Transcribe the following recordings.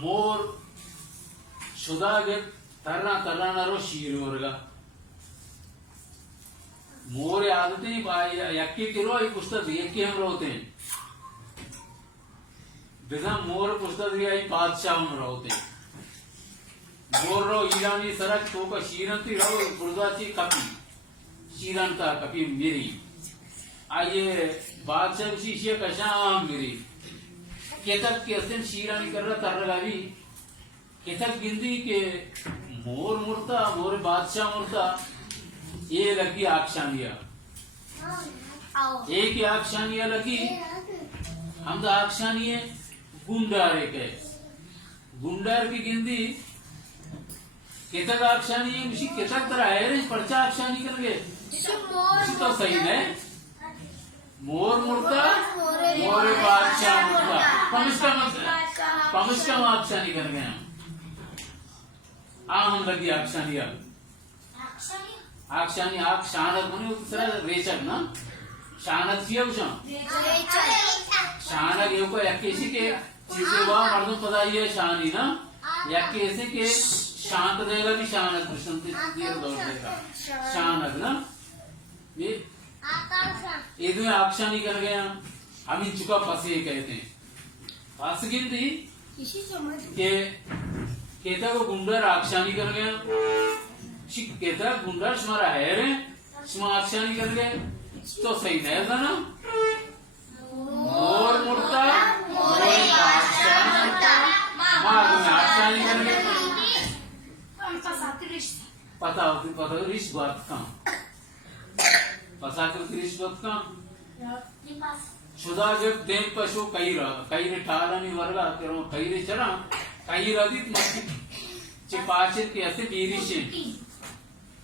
मोर ಶುದಾಗೆ ತರ್ನಾರೋ ಶೀರುವರ್ಗ मोरे आदते यक्की Kiro ही पुस्तक यक्की हम रोते हैं बिना मोर पुस्तक ही बादशाह हम रोते हैं मोर रो ईरानी सरक तो का शीरंती रो गुरुदाची कपी शीरंता कपी मेरी आये बादशाह शीशे कशाम मेरी केतक के असन शीरानी कर रहा तरगावी केतक गिंदी के मोर मुर्ता मोर बादशाह मुर्ता ये लगी आक्षानिया एक ही आक्षानिया लगी हम तो आक्षानिये गुंडार एक है गुंडार की गिंदी केतक आक्षानिये मुझे केतक तरह है रे पर्चा आक्षानी कर गए तो सही है मोर मुर्ता मोरे बादशाह मुर्ता पमिष्का आक्षानी कर गए हम लगी आक्षानिया आक्षानी आक शानत म्हणे सरळ रेचक ना शानत येऊ शानक येऊ को यक्केसी के चीजें वा मर्दों पता ये शानी ना यक्केसी के शांत देगा भी शानक कृष्ण तीर दौड़ देगा शानक ना ये दो आक्षानी कर गया हम इन चुका फंसे कहते हैं फंस गई थी के केता को गुंडर आक्षानी कर गया केता गुंडर स्मारा है रे स्मा आक्षानी कर गए तो सही नहीं था ना मोर मुर्ता मोरे बादशाह मुर्ता मार में आक्षानी कर गए पता होती रिश बात का पता करती रिश बात का शुदा जब देव पशु कई रे ठारानी वर्गा करो कई रे चरा कई रदित मस्ती चे पाचर के ऐसे बीरिशे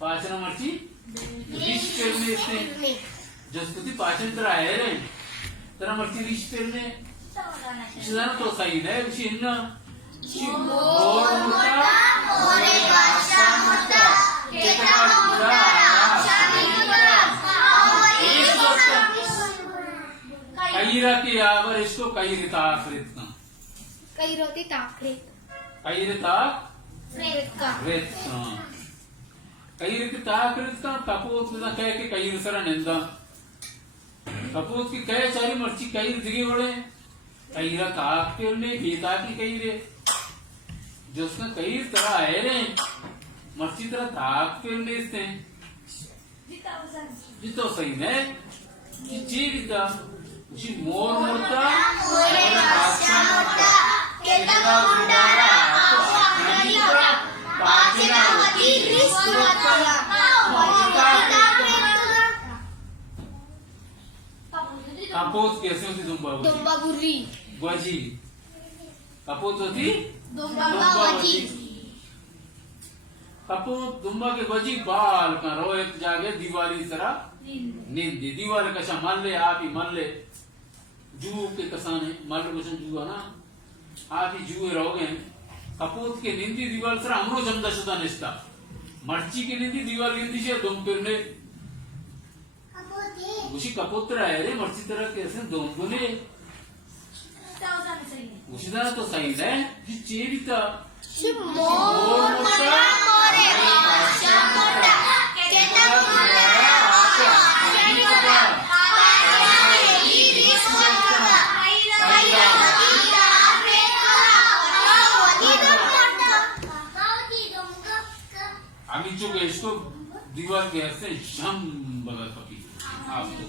पाचन मर्ची रिश पेरने इसने जसकुती पाचन तरह है रे तरह मर्ची रिश पेरने इसलिए तो सही है उसी इन्ना मोर मुर्ता मोरे बादशाह मुर्ता केतना पूरा कईरा के आवर इसको कई रिताफरित ना कई रोती ताकरेत कई रिताफ रेत का रेत कई रीति ताकरित का कपूत ना कह के कई सरा निंदा कपूत की कह सारी मर्ची कई दिगे बड़े कई रा ताक के ने बेता की कई रे जो उसका कई तरह है रे मर्ची तरह ताक के ने इसने जितो सही है कि जीविता उसी मोर मुर्ता मोरे बादशाह मुर्ता केतना गुंडारा पाचनावती कपोत कैसे होती दुम्बा बुर्री बजी कपोत होती दुम्बा बजी कपोत दुम्बा के बजी बाल का रो एक जागे दिवाली तरह नींद दीवार कशा मान ले आप ही मान ले जू के कसाने मल वचन जू है ना आप ही जूए रहोगे कपूत के निंदी दीवार सर हमरो जमदा शुदा निष्ठा मर्ची की निंदी दीवार गिंदी से दुम पिरने उसी कपूत्र है रे मर्ची तरह कैसे दुम गुने उसी तरह तो सही है जी चेरिता मोर मुर्ता मोरे बादशाह मुर्ता केतना गुंडारा इसको दीवार के ऐसे शम बगा कपी आप तो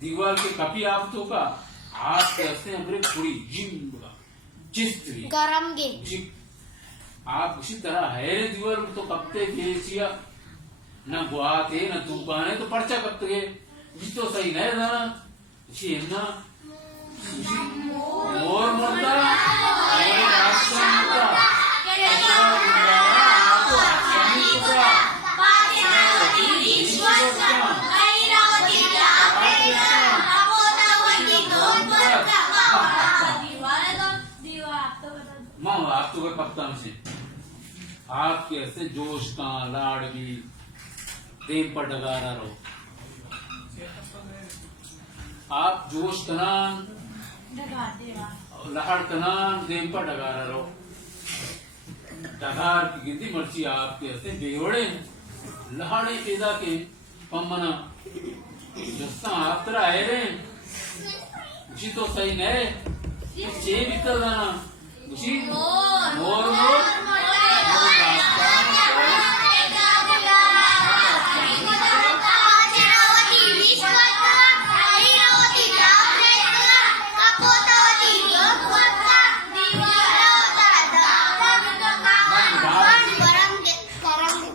दीवार के कपी आप तो का हाथ के ऐसे हमरे पूरी जिम बगा चिस्त्री गरम गे आप उसी तरह है रे दीवार तो कपते बेसिया न गुआते न तूफान है तो पर्चा कपते गए जी तो सही नहीं था ना उसी है ना मोर मुर्दा मोरे बादशाह मुर्दा आप तो कप्तान से आपके ऐसे जोश का लाडवी देव पर डगारा रहो आप जोश करान लहड़ कनान देम पर डगारा रो डगार की गिनती मर्ची आपके हस्ते बेवड़े लहाड़े पैदा के पम्मना जस्ता आतरा है रे उसी तो सही नहीं चे बितर जाना उसी मोर मोर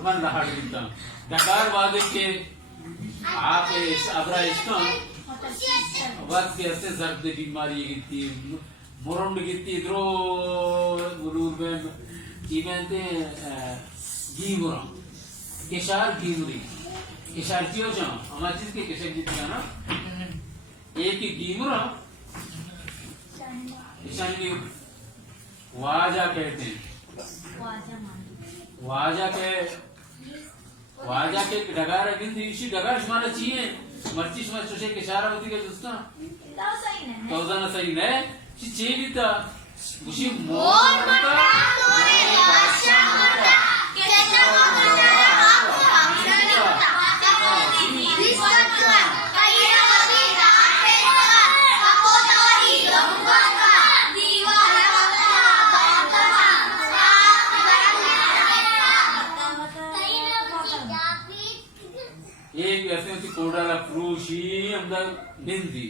मन लहाड़ बिता डकार वादे के आप अबरा इष्टम वक्त के हस्ते जर्द बीमारी गिरती मोरंड गिरती इधरो गुरूर में कीमते गीमुरा केशार गीमुरी केशार क्यों जाओ हमारे चीज के केशर गिरती है ना एक ही गीमुरा केशार की वाजा कहते हैं वाजा के डगार गिनती इसी डगार माना चाहिए मर्ची समझ तुझे केशारा होती के दोस्तों तो जाना सही नहीं ची चेविता उसी मोर मटा एक ऐसे होती कोडाला क्रूशी अंदर निंदी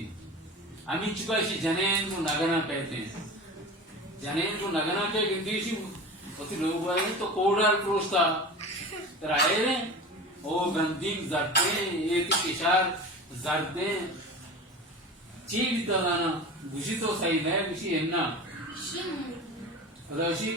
अमी चुका शी जनेन को नगना कहते हैं जनेन को नगना के गिनती शी होती लोग वाले तो कोडाल क्रूश था राय रे ओ गंदीम जरते एक किशार जरते चीज तो ना बुझी तो सही नहीं बुझी है ना रशी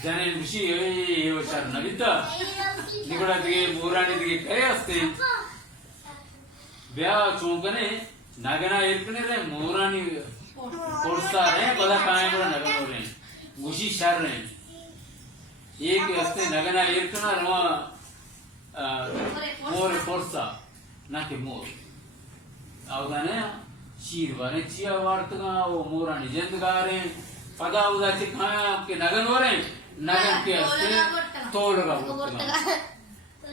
जने ऋषि ये वचर नविता निगुड़ा दिगे मूरानी दिगे कहे अस्ते ब्याह चौंकने नगना इरकने रे मूरानी कोर्सा रे बड़ा कायम रे नगनो रे मुशी शर रे एक अस्ते नगना इरकना रमा मोर कोर्सा ना के मोर आवदाने शीर वाले चिया वार्तगा वो मूरानी जंदगारे पदा उदा चिखाया आपके नगन हो रहे नगन के हस्ते तोड़ लगा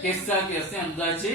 किस्सा के हस्ते अंदाजे